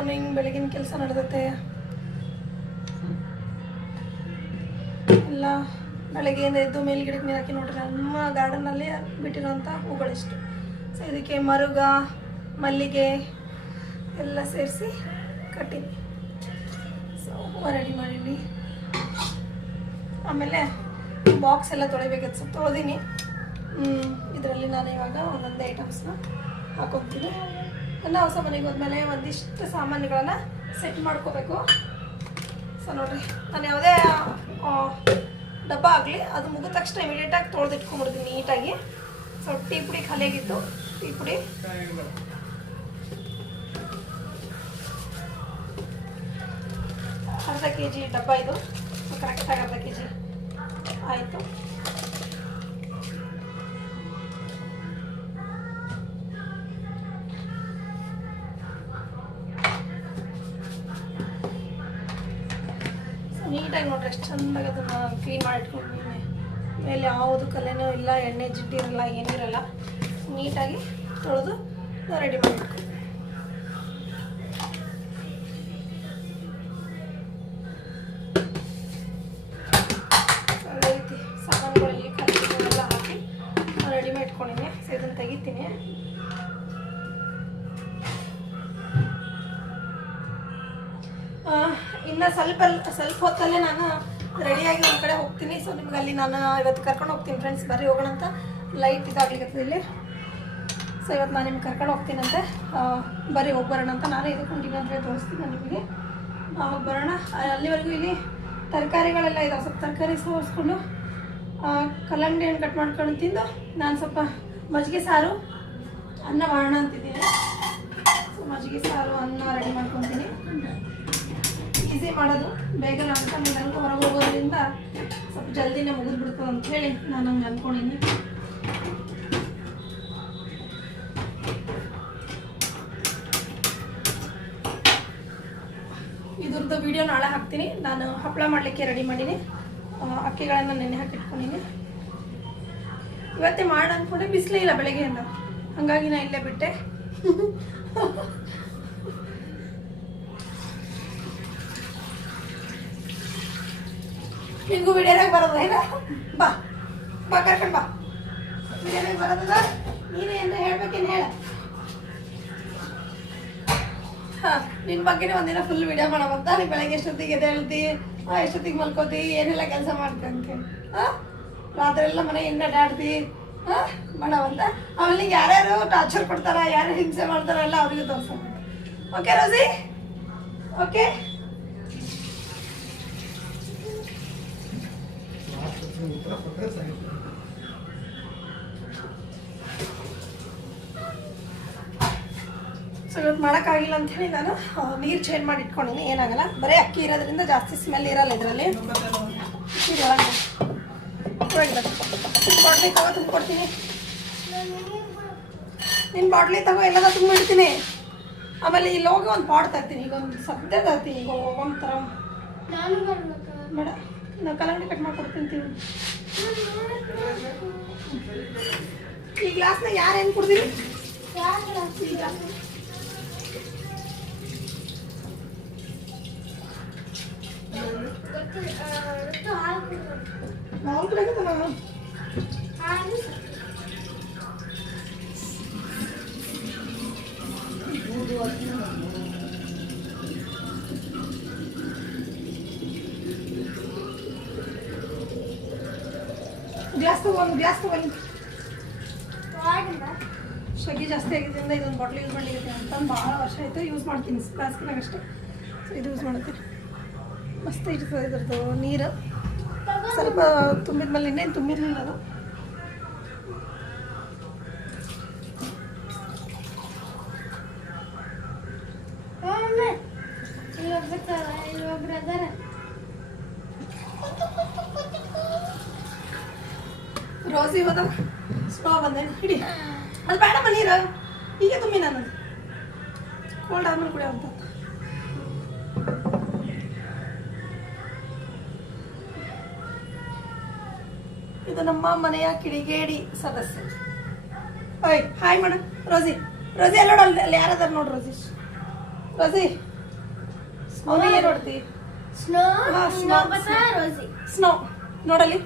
Morning ಬೆಳಗಿನ ಕೆಲಸ ನಡೆದತ್ತೆ ಎಲ್ಲ. ಬೆಳಗ್ಗೆಯಿಂದ ಎದ್ದು ಮೇಲ್ಗಿಡಕ್ಕೆ ನೀರು ಹಾಕಿ ನೋಡ್ರಿ, ನಮ್ಮ ಗಾರ್ಡನಲ್ಲಿ ಬಿಟ್ಟಿರೋಂಥ ಹೂಗಳಿಷ್ಟು. ಸೊ ಇದಕ್ಕೆ ಮರುಗ, ಮಲ್ಲಿಗೆ ಎಲ್ಲ ಸೇರಿಸಿ ಕಟ್ಟೀನಿ. ಸೊ ಹೂವು ರೆಡಿ ಮಾಡೀನಿ. ಆಮೇಲೆ ಬಾಕ್ಸ್ ಎಲ್ಲ ತೊಳಿಬೇಕಿತ್ತು, ಸ್ವಲ್ಪ ತೊಳೆದೀನಿ. ಇದರಲ್ಲಿ ನಾನು ಇವಾಗ ಒಂದೊಂದೇ ಐಟಮ್ಸ್ನ ಹಾಕೋಗ್ತೀನಿ. ನನ್ನ ಹೊಸ ಮನೆಗೆ ಹೋದ್ಮೇಲೆ ಒಂದಿಷ್ಟು ಸಾಮಾನುಗಳನ್ನು ಸೆಟ್ ಮಾಡ್ಕೋಬೇಕು. ಸೊ ನೋಡಿರಿ, ನಾನು ಯಾವುದೇ ಡಬ್ಬ ಆಗಲಿ ಅದು ಮುಗಿದ ತಕ್ಷಣ ಇಮಿಡಿಯೇಟಾಗಿ ತೊಳೆದಿಟ್ಕೊಂಡ್ಬಿಡ್ತೀನಿ ನೀಟಾಗಿ. ಸೊ ಟೀ ಪುಡಿ ಖಾಲಿಯಾಗಿತ್ತು, ಟೀ ಪುಡಿ ಅರ್ಧ kg ಡಬ್ಬ ಇದು. ಸೊ ಕರೆಕ್ಟಾಗಿ ಅರ್ಧ kg ಆಯಿತು. ನೀಟಾಗಿ ನೋಡ್ರಿ ಎಷ್ಟು ಚೆಂದಾಗಿ ಅದನ್ನು ಕ್ಲೀನ್ ಮಾಡಿ ಇಟ್ಕೊಂಡಿದ್ದೀನಿ. ಮೇಲೆ ಯಾವುದು ಕಲೆನೂ ಇಲ್ಲ, ಎಣ್ಣೆ ಜಿಡ್ಡಿರಲ್ಲ, ಏನಿರಲ್ಲ. ನೀಟಾಗಿ ತೊಳೆದು ರೆಡಿ ಮಾಡಿಟ್ಕೊಂಡು ಅದೇ ರೀತಿ ಸಾಮಾನುಗಳಲ್ಲಿ ಕಲೆಲ್ಲ ಹಾಕಿ ರೆಡಿ ಮಾಡಿ ಇಟ್ಕೊಂಡಿದ್ದೀನಿ. ಸೊ ಇದನ್ನು ತೆಗಿತೀನಿ. ಇನ್ನು ಸ್ವಲ್ಪ ಹೊತ್ತಲ್ಲೇ ನಾನು ರೆಡಿಯಾಗಿ ಒಂದು ಕಡೆ ಹೋಗ್ತೀನಿ. ಸೊ ನಿಮ್ಗೆ ಅಲ್ಲಿ ನಾನು ಇವತ್ತು ಕರ್ಕೊಂಡು ಹೋಗ್ತೀನಿ ಫ್ರೆಂಡ್ಸ್, ಬರ್ರಿ ಹೋಗೋಣ ಅಂತ. ಲೈಟ್ ಇದಾಗ್ಲಿಕ್ಕೆ ಇಲ್ಲಿ. ಸೊ ಇವತ್ತು ನಾನು ನಿಮ್ಗೆ ಕರ್ಕೊಂಡು ಹೋಗ್ತೀನಂತೆ, ಬರ್ರಿ ಹೋಗಿ ಬರೋಣ ಅಂತ. ನಾನು ಇದು ಕಂಟಿನ್ಯೂ ತೋರಿಸ್ತೀನಿ ನಿಮಗೆ. ಹೋಗಿ ಬರೋಣ. ಅಲ್ಲಿವರೆಗೂ ಇಲ್ಲಿ ತರಕಾರಿಗಳೆಲ್ಲ ಇದಾವೆ, ಸ್ವಲ್ಪ ತರಕಾರಿ ಸೋರಿಸ್ಕೊಂಡು ಕಲ್ಲಂಗಡಿ ಹಣ್ಣು ಕಟ್ ಮಾಡ್ಕೊಂಡು ತಿಂದು ನಾನು ಸ್ವಲ್ಪ ಮಜ್ಜಿಗೆ ಸಾರು ಅನ್ನ ಮಾಡೋಣ ಅಂತಿದ್ದೀನಿ. ಸೊ ಮಜ್ಜಿಗೆ ಸಾರು ಅನ್ನ ರೆಡಿ ಮಾಡ್ಕೊತೀನಿ. ಈಸಿ ಮಾಡೋದು, ಬೇಗನೆ ಅಂತ ನನಗೂ ಹೊರಗೆ ಹೋಗೋದ್ರಿಂದ ಸ್ವಲ್ಪ ಜಲ್ದಿನೇ ಮುಗಿದ್ಬಿಡ್ತದೆ ಅಂತ ಹೇಳಿ ನಾನು ಹಂಗೆ ಅಂದ್ಕೊಂಡಿನಿ. ಇದ್ರದ್ದು ವಿಡಿಯೋ ನಾಳೆ ಹಾಕ್ತೀನಿ. ನಾನು ಹಪ್ಪಳ ಮಾಡಲಿಕ್ಕೆ ರೆಡಿ ಮಾಡೀನಿ. ಅಕ್ಕಿಗಳನ್ನು ನೆನೆ ಹಾಕಿಟ್ಕೊಂಡಿನಿ. ಇವತ್ತೇ ಮಾಡಿ ಅಂದ್ಕೊಂಡೆ, ಬಿಸಿಲೇ ಇಲ್ಲ ಬೆಳಗ್ಗೆಯಿಂದ, ಹಾಗಾಗಿ ನಾನು ಇಲ್ಲೇ ಬಿಟ್ಟೆ. ನಿಂಗೂ ವಿಡಿಯೋನಾಗ ಬರೋದು ಏನ? ಬಾ ಬಾ ಕರ್ಕೊಂಡು ಬಾ. ವಿಡಿಯೋನಾಗ ಬರೋದದ, ನೀನೇ ಅಂತ ಹೇಳ್ಬೇಕೇನು ಹೇಳ. ಹಾಂ, ನಿನ್ನ ಬಗ್ಗೆನೇ ಒಂದಿನ ಫುಲ್ ವಿಡಿಯೋ ಮಾಡೋವಂತ. ನೀವು ಬೆಳಗ್ಗೆ ಎಷ್ಟೊತ್ತಿಗೆ ಎದ್ದೇಳ್ತಿ, ಎಷ್ಟೊತ್ತಿಗೆ ಮಲ್ಕೋತಿ, ಏನೆಲ್ಲ ಕೆಲಸ ಮಾಡ್ತಿ ಅಂತೇಳಿ. ಹಾಂ, ರಾತ್ರಿ ಎಲ್ಲ ಮನೆ ಹೆಂಗೆ ಅಡ್ಡಾಡ್ತಿ, ಹಾಂ ಮಾಡೋವಂತ. ಆಮೇಲೆ ನಿಂಗೆ ಯಾರ್ಯಾರು ಟಾರ್ಚರ್ ಕೊಡ್ತಾರ, ಯಾರ್ಯಾರು ಹಿಂಸೆ ಮಾಡ್ತಾರಲ್ಲ ಅವ್ರಿಗೂ ತೋರಿಸೋಣ. ಓಕೆ ರೋಸಿ? ಓಕೆ. ಸೊ ಇವತ್ತು ಮಾಡೋಕ್ಕಾಗಿಲ್ಲ ಅಂಥೇಳಿ ನಾನು ನೀರು ಚೇಂಜ್ ಮಾಡಿ ಇಟ್ಕೊಂಡಿನಿ. ಏನಾಗಲ್ಲ, ಬರೀ ಅಕ್ಕಿ ಇರೋದ್ರಿಂದ ಜಾಸ್ತಿ ಸ್ಮೆಲ್ ಇರಲ್ಲ ಇದರಲ್ಲಿ. ಬಾಟ್ಲಿ ತಗೋ, ತುಂಬಿಕೊಡ್ತೀನಿ. ನಿನ್ನ ಬಾಟ್ಲಿ ತಗೋ, ಎಲ್ಲದ ತುಂಬಿಡ್ತೀನಿ. ಆಮೇಲೆ ಇಲ್ಲಿ ಹೋಗಿ ಒಂದು ಪಾಟ್ ತರ್ತೀನಿ. ಈಗ ಒಂದು ಸದ್ಯ ತರ್ತೀನಿ. ಈಗ ಒಂಥರ ಬೇಡ, ನಾವು ಕಲ್ಲಂಗಡಿ ಕಟ್ ಮಾಡ್ಕೊಡ್ತೀನಿ. ಈ ಗ್ಲಾಸ್ನ ಯಾರೇನು ಕುಡ್ದಿರಿ? ಈ ಗ್ಲಾಸ್ ಹಾಲು ಕುಡಿಯಕತ್ತ ನಾನು. ಗ್ಲಾಸ್ ತಗೊಂಡು ಶಗಿ ಜಾಸ್ತಿ ಆಗಿದ್ದರಿಂದ ಇದೊಂದು ಬಾಟ್ಲ್ ಯೂಸ್ ಮಾಡಲಿಕ್ಕೆ ಅಂತ ಭಾಳ ವರ್ಷ ಆಯಿತು. ಯೂಸ್ ಮಾಡ್ತೀನಿ ಫ್ಲಾಸ್ಕಿನಾಗ ಅಷ್ಟೇ. ಸೊ ಇದು ಯೂಸ್ ಮಾಡ್ತೀನಿ. ಮಸ್ತ್ ಇರ್ತದೆ ಇದ್ರದ್ದು ನೀರು. ಸ್ವಲ್ಪ ತುಂಬಿದ ಮೇಲೆ ಇನ್ನೇನು ತುಂಬಿರಲಿಲ್ಲ ಅದು. ರೋಸಿ ಹೋದ ಸ್ಲೋ ಬಂದೇನು ಹಿಡಿ. ಅದು ಬೇಡಮ್ಮ ನೀರು, ಈಗ ತುಂಬಿ ನಾನು ಕೋಲ್ಡ್ ಆದ್ಮೇಲೆ ಕುಡಿಯೋ ಅಂತ. ಇದು ನಮ್ಮ ಮನೆಯ ಕಿಡಿಗೇಡಿ ಸದಸ್ಯ. ಓಯ್ ಹಾಯ್ ಮೇಡಮ್. ರೋಸಿ, ರೋಸಿ ಅಲ್ಲಿ ನೋಡು, ಅಲ್ಲಿ ಯಾರದಾರ ನೋಡು. ರೋಸಿ, ಸ್ನೋನೇ ನೋಡ್ತಿ ಸ್ನೋ ಸ್ನೋ ನೋಡಲ್ಲಿ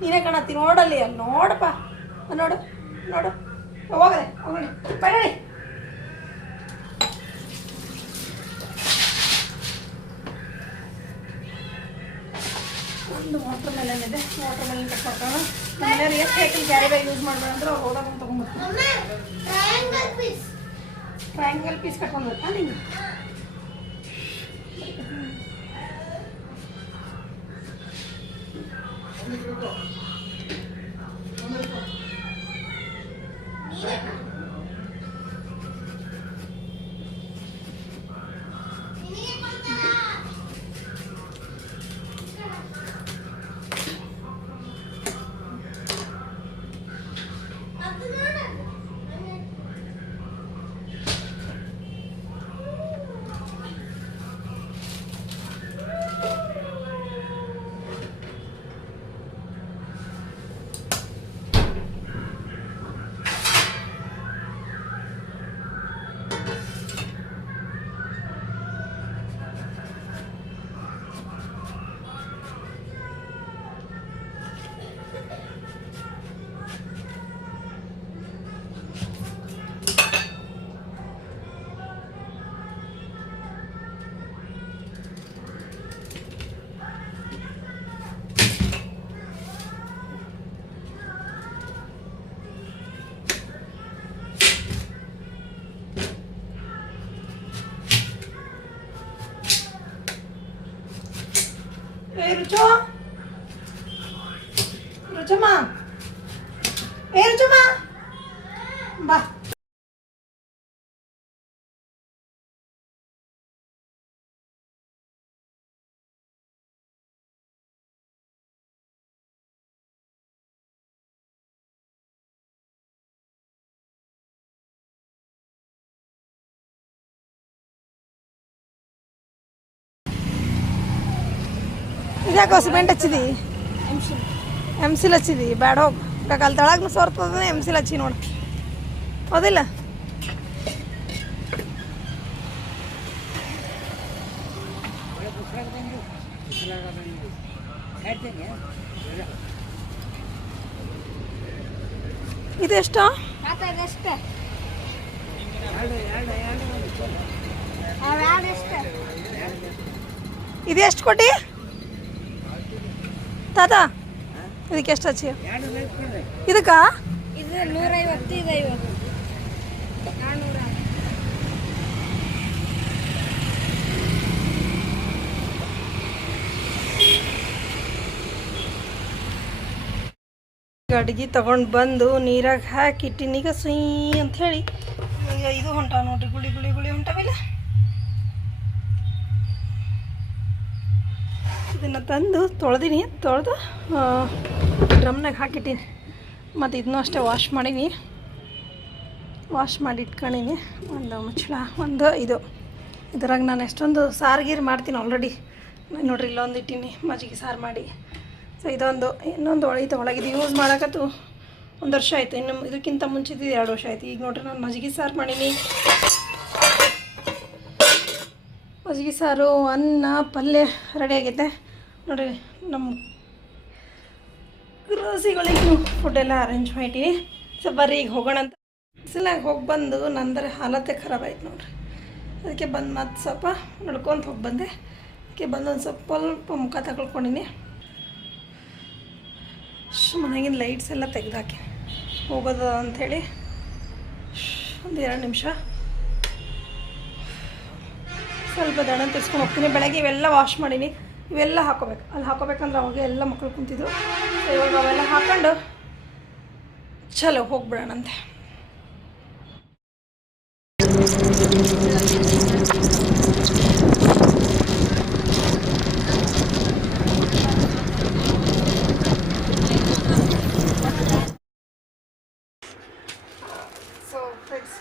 ನೀನೇ ಕಾಣತ್ತಿ ನೋಡಲ್ಲಿ ಅಲ್ಲಿ ನೋಡಪ್ಪ ನೋಡು ನೋಡು ಹೋಗದೆ ಹೋಗಲಿ ಬರೀ ಒಂದು ವಾಟರ್ ಮೆಲನ್ ಇದೆ ವಾಟರ್ ಮೆಲನ್ ಕಟ್ ಮಾಡ್ಕೊಂಡು ಮನೆಯವ್ರು ಎಷ್ಟು ಐಟಮ್ ಕ್ಯಾರಿ ಬ್ಯಾಗ್ ಯೂಸ್ ಮಾಡ್ಬೇಡ ಅಂದ್ರೆ ಅವ್ರು ಹೋದಾಗ ಒಂದು ತೊಗೊಂಡ್ಬರ್ತಾರೆ ಟ್ರಯಾಂಗಲ್ ಪೀಸ್ ಕಟ್ಕೊಂಡ್ಬೇಕಾ ನಿಂಗೆ ರುಚೋ ರುಚಮ್ಮ ರುಚಮ್ಮ ಬಾ ಇದ್ಯಾಕೋ ಸಿಮೆಂಟ್ ಹಚ್ಚಿದಿ ಎಮ್ಸಿಲ್ ಹಚ್ಚಿದಿ ಬ್ಯಾಡ ಹೋಗಿ ಅಲ್ಲಿ ತಳಗ್ನು ಸೋರ್ತದ ಎಮ್ಸಿಲ್ ಹಚ್ಚಿ ನೋಡು ಹೌದಿಲ್ಲ ಇದೆಷ್ಟು ಇದೆಷ್ಟು ಕೊಟ್ಟಿ ತಾತ ಇದಕ್ಕೆ ಎಷ್ಟು ಹಚ್ಚಿ ಇದಕ್ಕ ಇದು 150 ಇದೆ 50 ಅಡ್ಗೆ ತಗೊಂಡು ಬಂದು ನೀರಾಗ ಹಾಕಿಟ್ಟಿನೀಗ ಸುಯ್ ಅಂಥೇಳಿ ಈಗ ಇದು ಹೊಂಟಾವ ನೋಡ್ರಿ ಗುಳಿ ಗುಳಿ ಗುಳಿ ಹೊಂಟಾವಿಲ್ಲ ಇದನ್ನು ತಂದು ತೊಳೆದೀನಿ ತೊಳೆದು ಡ್ರಮ್ನಾಗ ಹಾಕಿಟ್ಟೀನಿ ಮತ್ತು ಇದನ್ನೂ ಅಷ್ಟೇ ವಾಶ್ ಮಾಡೀನಿ ವಾಶ್ ಮಾಡಿ ಇಟ್ಕೊಂಡೀನಿ ಒಂದು ಮುಚ್ಚಳ ಒಂದು ಇದು ಇದ್ರಾಗ ನಾನು ಎಷ್ಟೊಂದು ಸಾರು ಮಾಡ್ತೀನಿ ಆಲ್ರೆಡಿ ನೋಡ್ರಿ ಇಲ್ಲೊಂದು ಇಟ್ಟೀನಿ ಮಜ್ಜಿಗೆ ಸಾರು ಮಾಡಿ ಸೊ ಇದೊಂದು ಇನ್ನೊಂದು ಒಳಗೆ ಒಳಗಿದು ಯೂಸ್ ಮಾಡೋಕ್ಕತ್ತು 1 ವರ್ಷ ಆಯಿತು ಇನ್ನು ಇದಕ್ಕಿಂತ ಮುಂಚಿದ್ದು 2 ವರ್ಷ ಆಯಿತು ಈಗ ನೋಡ್ರಿ ನಾನು ಮಜ್ಜಿಗೆ ಸಾರು ಮಾಡೀನಿ ಮಜ್ಜಿಗೆ ಸಾರು ಅನ್ನ ಪಲ್ಯ ರೆಡಿ ಆಗೈತೆ ನೋಡಿರಿ ನಮ್ಮ ರೋಸಿಗಳಿಗೂ ಫುಡ್ಡೆಲ್ಲ ಅರೇಂಜ್ ಮಾಡಿಟ್ಟೀನಿ ಸೊ ಬರ್ರಿ ಈಗ ಹೋಗೋಣ ಅಂತ ಬಿಸಿಲಾಗ ಹೋಗಿ ಬಂದು ನಂದರೆ ಹಾಲತ್ತೆ ಖರಾಬ್ ಆಯ್ತು ನೋಡ್ರಿ ಅದಕ್ಕೆ ಬಂದು ಮತ್ತು ಸ್ವಲ್ಪ ನಡ್ಕೊತ ಹೋಗಿ ಬಂದೆ ಅದಕ್ಕೆ ಬಂದು ಒಂದು ಸ್ವಲ್ಪ ಮುಖ ತಗೊಳ್ಕೊಂಡಿನಿ ಮನೆಗಿನ ಲೈಟ್ಸ್ ಎಲ್ಲ ತೆಗೆದಾಕಿ ಹೋಗೋದು ಅಂಥೇಳಿ ಒಂದು 2 ನಿಮಿಷ ಸ್ವಲ್ಪ ದಣ ತಿರ್ಸ್ಕೊಂಡು ಹೋಗ್ತೀನಿ ಬೆಳಗ್ಗೆ ಇವೆಲ್ಲ ವಾಶ್ ಮಾಡೀನಿ ಇವೆಲ್ಲ ಹಾಕೋಬೇಕು ಅಲ್ಲಿ ಹಾಕೋಬೇಕಂದ್ರೆ ಅವಾಗ ಎಲ್ಲ ಮಕ್ಕಳು ಕುಂತಿದ್ರು ಸೊ ಇವಾಗ ಅವೆಲ್ಲ ಹಾಕೊಂಡು ಚಲೋ ಹೋಗ್ಬಿಡೋಣಂತೆ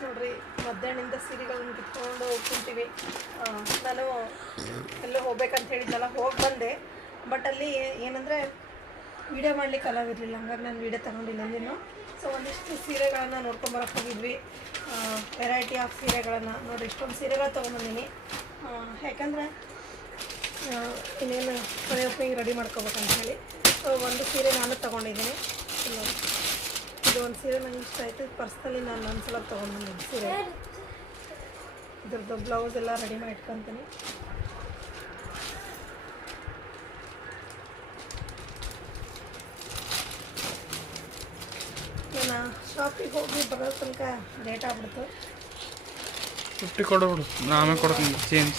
ನೋಡ್ರಿ ಮಧ್ಯಾಹ್ನದಿಂದ ಸೀರೆಗಳನ್ನು ಕಿತ್ಕೊಂಡು ಹೋಗ್ಕೊಂತೀವಿ ನಾನು ಎಲ್ಲೋ ಹೋಗ್ಬೇಕಂತ ಹೇಳಿದ್ನಲ್ಲ ಹೋಗಿ ಬಂದೆ ಬಟ್ ಅಲ್ಲಿ ಏನಂದರೆ ವೀಡಿಯೋ ಮಾಡ್ಲಿಕ್ಕೆ ಅಲಾವಿರಲಿಲ್ಲ ಹಂಗಾಗಿ ನಾನು ವೀಡಿಯೋ ತಗೊಂಡಿಲ್ಲ ಅಲ್ಲಿನೂ ಸೊ ಒಂದಿಷ್ಟು ಸೀರೆಗಳನ್ನು ನೋಡ್ಕೊಂಬರಕ್ಕೆ ಹೋಗಿದ್ವಿ ವೆರೈಟಿ ಆಫ್ ಸೀರೆಗಳನ್ನು ನೋಡಿ ಇಷ್ಟೊಂದು ಸೀರೆಗಳು ತೊಗೊಂಬಂದೀನಿ ಯಾಕಂದರೆ ಇನ್ನೇನು ಮನೆ ಓಪನಿಂಗ್ ರೆಡಿ ಮಾಡ್ಕೋಬೇಕಂತ ಹೇಳಿ. ಸೊ ಒಂದು ಸೀರೆ ನಾನು ತೊಗೊಂಡಿದ್ದೀನಿ. ಇದು ಒಂದು ಸೀರೆ ನನಗೆ ಇಷ್ಟ ಆಯಿತು. ಪರ್ಸ್ನಲಿ ನಾನು ಒಂದು ಸಲ ತೊಗೊಂಡಿದ್ದೀನಿ ಸೀರೆ. ಇದ್ರದ್ದು ಬ್ಲೌಸ್ ಎಲ್ಲ ರೆಡಿ ಮಾಡಿ ಇಟ್ಕೊತೀನಿ. ನಾನು ಶಾಪಿಗೆ ಹೋಗಿ ಬರೋ ತನಕ ಲೇಟ್ ಆಗ್ಬಿಡ್ತು. 50 ಕೊಡೋಬಿಡು, ನಾವೇ ಕೊಡ್ತೀನಿ ಚೇಂಜ್.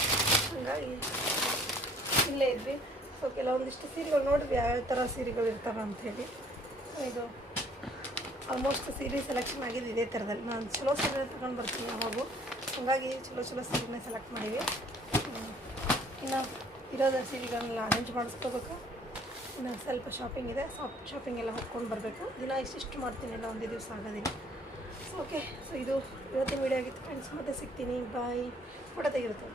ಹಾಗಾಗಿ ಇಲ್ಲೇ ಇದ್ವಿ. ಸೊ ಕೆಲವೊಂದಿಷ್ಟು ಸೀರೆಗಳು ನೋಡಿದ್ವಿ ಯಾವ ಥರ ಸೀರೆಗಳು ಇರ್ತಾವೆ ಅಂಥೇಳಿ. ಇದು ಆಲ್ಮೋಸ್ಟ್ ಸೀರೆ ಸೆಲೆಕ್ಷನ್ ಆಗಿದೆ ಇದೇ ಥರದಲ್ಲಿ. ನಾನು ಚಲೋ ಸೀರೆ ತೊಗೊಂಡು ಬರ್ತೀನಿ ಯಾವಾಗೂ. ಹಾಗಾಗಿ ಚಲೋ ಸೀರೆನೇ ಸೆಲೆಕ್ಟ್ ಮಾಡೀವಿ. ಇನ್ನು ಇರೋದ ಸೀರೆಗಳನ್ನೆಲ್ಲ ಅರೇಂಜ್ ಮಾಡಿಸ್ಕೋಬೇಕು. ಇನ್ನು ಸ್ವಲ್ಪ ಶಾಪಿಂಗ್ ಇದೆ. ಶಾಪಿಂಗ್ ಎಲ್ಲ ಹೊತ್ಕೊಂಡು ಬರಬೇಕು. ದಿನ ಇಷ್ಟಿಷ್ಟು ಮಾಡ್ತೀನಿ, ಎಲ್ಲ ಒಂದೇ ದಿವಸ ಆಗೋದಿಲ್ಲ. ಓಕೆ, ಸೊ ಇದು ಇವತ್ತಿನ ವೀಡಿಯೋ ಆಗಿತ್ತು ಫ್ರೆಂಡ್ಸ್. ಮತ್ತೆ ಸಿಗ್ತೀನಿ. ಬಾಯ್. ಫೋಟೋ ತೆಗಿರುತ್ತೆ.